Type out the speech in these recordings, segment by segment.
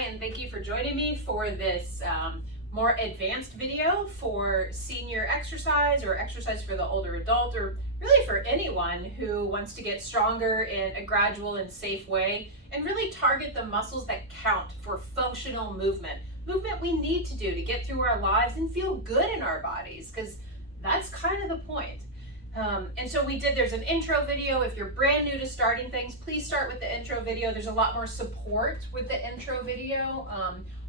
Hi, and thank you for joining me for this more advanced video for senior exercise or exercise for the older adult, or really for anyone who wants to get stronger in a gradual and safe way and really target the muscles that count for functional movement. Movement we need to do to get through our lives and feel good in our bodies, because that's kind of the point. And so there's an intro video. If you're brand new to starting things, please start with the intro video. There's a lot more support with the intro video.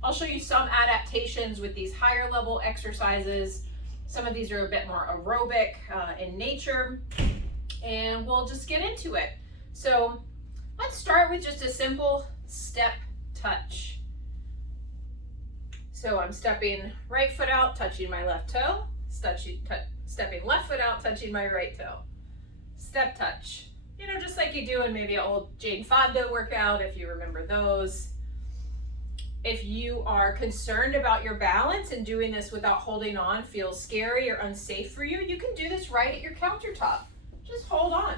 I'll show you some adaptations with these higher level exercises. Some of these are a bit more aerobic in nature, and we'll just get into it. So let's start with just a simple step touch. So I'm stepping right foot out, touching my left toe, stepping left foot out, touching my right toe. Step touch. You know, just like you do in maybe an old Jane Fonda workout, if you remember those. If you are concerned about your balance and doing this without holding on feels scary or unsafe for you, you can do this right at your countertop. Just hold on.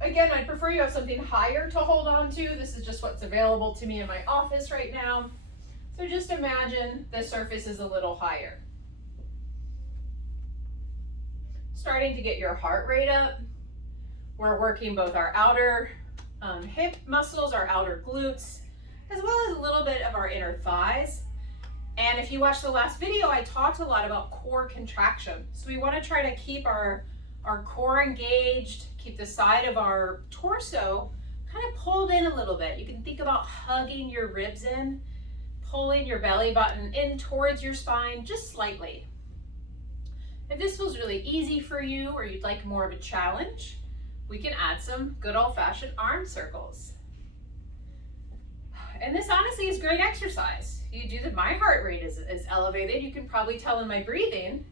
Again, I'd prefer you have something higher to hold on to. This is just what's available to me in my office right now. So just imagine the surface is a little higher. Starting to get your heart rate up. We're working both our outer hip muscles, our outer glutes, as well as a little bit of our inner thighs. And if you watched the last video, I talked a lot about core contraction. So we want to try to keep our core engaged, keep the side of our torso kind of pulled in a little bit. You can think about hugging your ribs in, pulling your belly button in towards your spine just slightly. If this feels really easy for you, or you'd like more of a challenge, we can add some good old-fashioned arm circles. And this honestly is great exercise. You do that, my heart rate is elevated. You can probably tell in my breathing.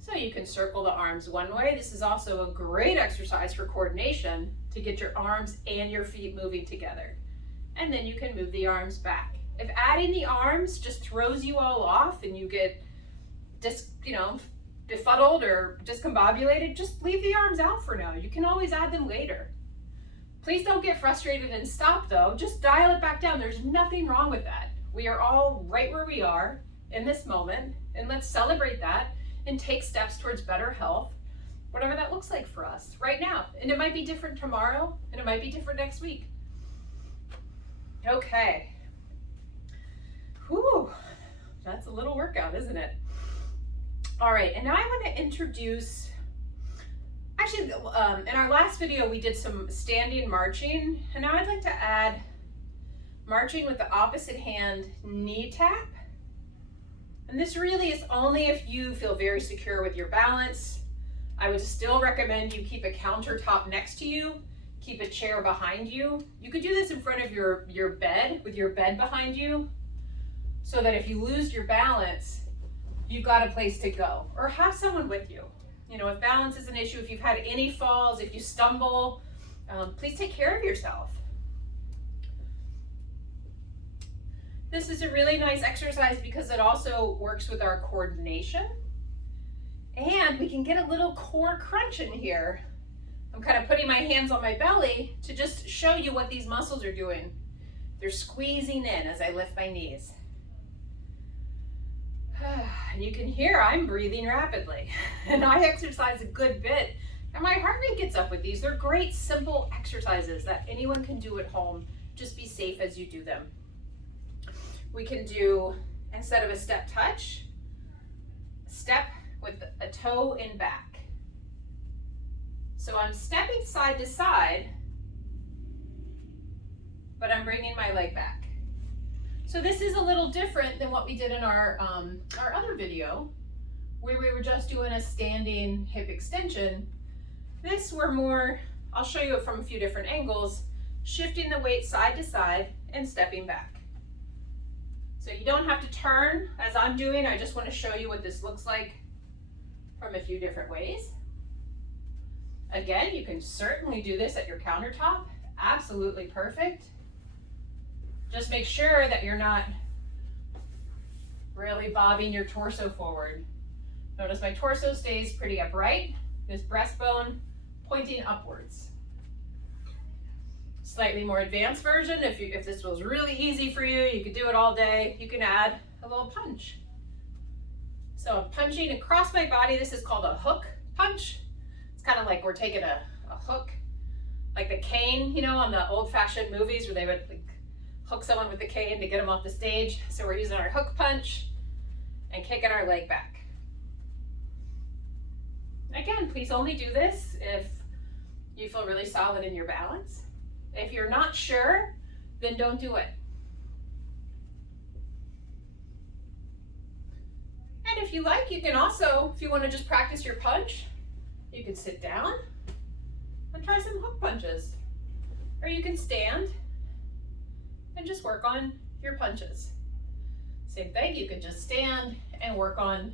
So you can circle the arms one way. This is also a great exercise for coordination to get your arms and your feet moving together. And then you can move the arms back. If adding the arms just throws you all off and you get befuddled or discombobulated, just leave the arms out for now. You can always add them later. Please don't get frustrated and stop though. Just dial it back down. There's nothing wrong with that. We are all right where we are in this moment, and let's celebrate that and take steps towards better health, whatever that looks like for us right now. And it might be different tomorrow, and it might be different next week. Okay. Whew, that's a little workout, isn't it? All right, and now I want to introduce, actually, in our last video, we did some standing marching, and now I'd like to add marching with the opposite hand knee tap. And this really is only if you feel very secure with your balance. I would still recommend you keep a countertop next to you, keep a chair behind you. You could do this in front of your bed, with your bed behind you, so that if you lose your balance, you've got a place to go, or have someone with you. You know, if balance is an issue, if you've had any falls, if you stumble, please take care of yourself. This is a really nice exercise because it also works with our coordination, and we can get a little core crunch in here. I'm kind of putting my hands on my belly to just show you what these muscles are doing. They're squeezing in as I lift my knees. And you can hear I'm breathing rapidly, and I exercise a good bit, and my heart rate gets up with these. They're great, simple exercises that anyone can do at home. Just be safe as you do them. We can do, instead of a step touch, step with a toe in back. So I'm stepping side to side, but I'm bringing my leg back. So this is a little different than what we did in our other video, where we were just doing a standing hip extension. This we're more, I'll show you it from a few different angles, shifting the weight side to side and stepping back. So you don't have to turn as I'm doing. I just want to show you what this looks like from a few different ways. Again, you can certainly do this at your countertop. Absolutely perfect. Just make sure that you're not really bobbing your torso forward. Notice my torso stays pretty upright, this breastbone pointing upwards. Slightly more advanced version, if this was really easy for you, you could do it all day, you can add a little punch. So I'm punching across my body. This is called a hook punch. It's kind of like we're taking a hook, like the cane, you know, on the old-fashioned movies where they would like hook someone with the cane to get them off the stage. So we're using our hook punch and kicking our leg back. Again, please only do this if you feel really solid in your balance. If you're not sure, then don't do it. And if you like, you can also, if you want to just practice your punch, you can sit down and try some hook punches. Or you can stand and just work on your punches. Same thing, you can just stand and work on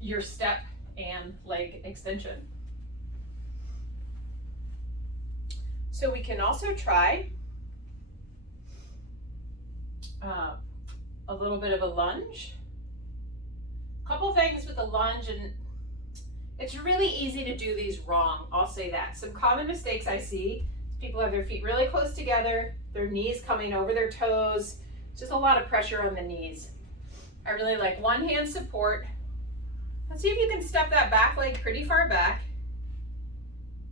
your step and leg extension. So we can also try a little bit of a lunge. A couple things with the lunge, and it's really easy to do these wrong, I'll say that. Some common mistakes I see, people have their feet really close together, their knees coming over their toes, just a lot of pressure on the knees. I really like one hand support. Let's see if you can step that back leg pretty far back,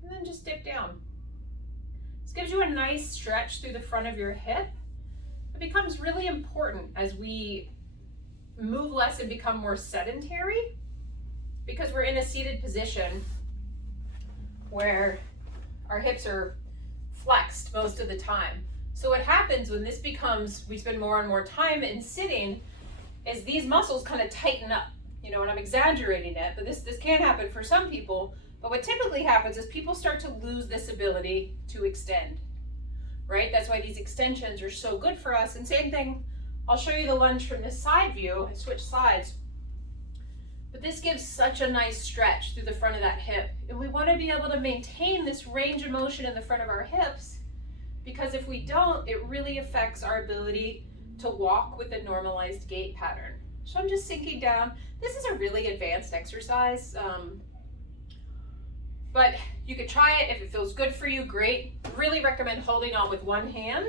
and then just dip down. This gives you a nice stretch through the front of your hip. It becomes really important as we move less and become more sedentary, because we're in a seated position where our hips are flexed most of the time. So what happens when this becomes, we spend more and more time in sitting, is these muscles kind of tighten up. You know, and I'm exaggerating it, but this can happen for some people. But what typically happens is people start to lose this ability to extend, right? That's why these extensions are so good for us. And same thing, I'll show you the lunge from this side view. I switch sides. But this gives such a nice stretch through the front of that hip. And we want to be able to maintain this range of motion in the front of our hips, because if we don't, it really affects our ability to walk with a normalized gait pattern. So I'm just sinking down. This is a really advanced exercise, but you could try it. If it feels good for you, great. Really recommend holding on with one hand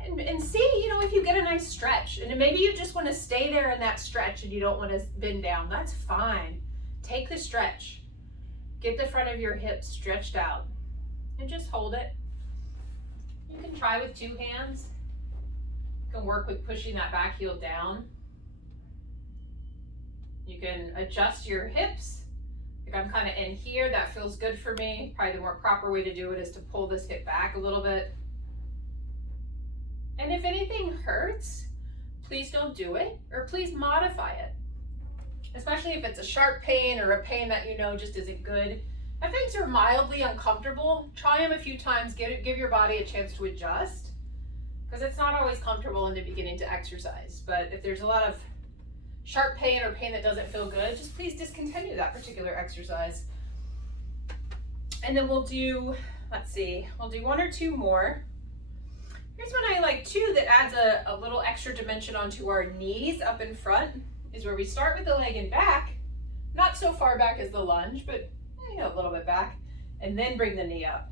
and see, you know, if you get a nice stretch. And maybe you just want to stay there in that stretch and you don't want to bend down. That's fine. Take the stretch. Get the front of your hips stretched out and just hold it. You can try with two hands. You can work with pushing that back heel down. You can adjust your hips. Like I'm kind of in here, that feels good for me. Probably the more proper way to do it is to pull this hip back a little bit. And if anything hurts, please don't do it, or please modify it. Especially if it's a sharp pain or a pain that you know just isn't good. If things are mildly uncomfortable, try them a few times, give your body a chance to adjust. Because it's not always comfortable in the beginning to exercise. But if there's a lot of sharp pain or pain that doesn't feel good, just please discontinue that particular exercise. And then we'll do, let's see, we'll do one or two more. Here's one I like too that adds a little extra dimension onto our knees up in front, is where we start with the leg and back, not so far back as the lunge, but you know, a little bit back, and then bring the knee up.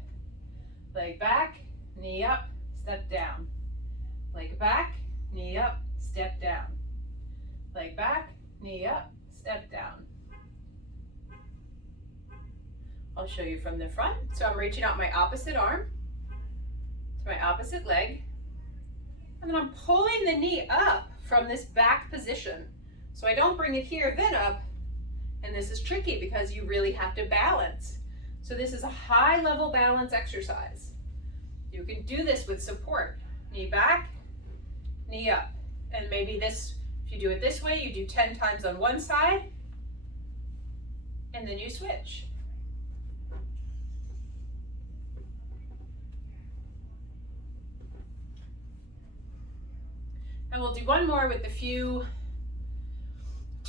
Leg back, knee up, step down. Leg back, knee up, step down. Leg back, knee up, step down. I'll show you from the front. So I'm reaching out my opposite arm to my opposite leg. And then I'm pulling the knee up from this back position. So I don't bring it here, then up. And this is tricky because you really have to balance. So this is a high level balance exercise. You can do this with support. Knee back, knee up. And maybe this, if you do it this way, you do 10 times on one side, and then you switch. And we'll do one more with two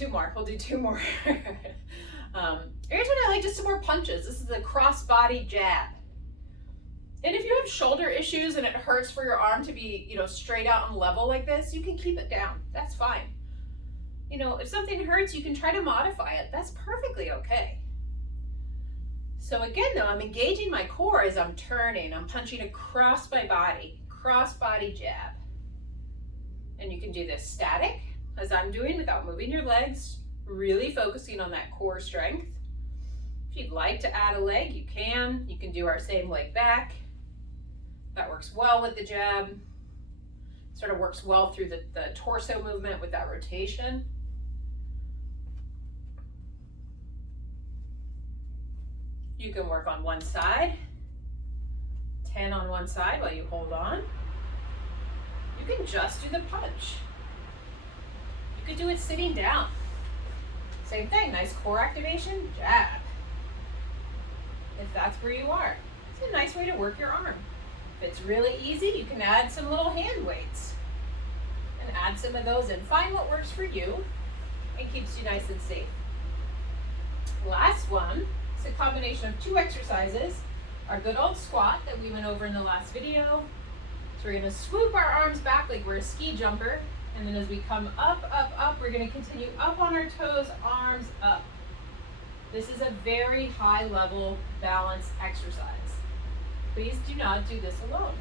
more. We'll do two more. Here's what I like, just some more punches. This is a cross body jab. And if you have shoulder issues and it hurts for your arm to be, you know, straight out and level like this, you can keep it down. That's fine. You know, if something hurts, you can try to modify it. That's perfectly okay. So again though, I'm engaging my core as I'm turning. I'm punching across my body, cross body jab. And you can do this static, as I'm doing, without moving your legs, really focusing on that core strength. If you'd like to add a leg, you can. You can do our same leg back. That works well with the jab. Sort of works well through the torso movement with that rotation. You can work on one side, 10 on one side while you hold on. You can just do the punch. You could do it sitting down. Same thing, nice core activation, jab. If that's where you are. It's a nice way to work your arm. If it's really easy, you can add some little hand weights and add some of those in. Find what works for you and keeps you nice and safe. Last one is a combination of 2 exercises. Our good old squat that we went over in the last video. So we're gonna swoop our arms back like we're a ski jumper. And then as we come up, up, up, we're gonna continue up on our toes, arms up. This is a very high level balance exercise. Please do not do this alone.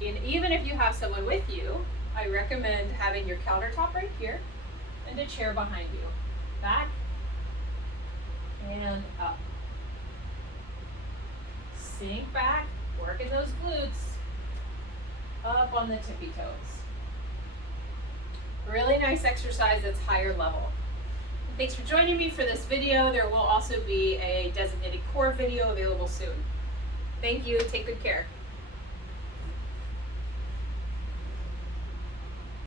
And even if you have someone with you, I recommend having your countertop right here and a chair behind you. Back and up. Sink back, working those glutes, up on the tippy toes. Really nice exercise that's higher level. Thanks for joining me for this video. There will also be a designated core video available soon. Thank you, take good care.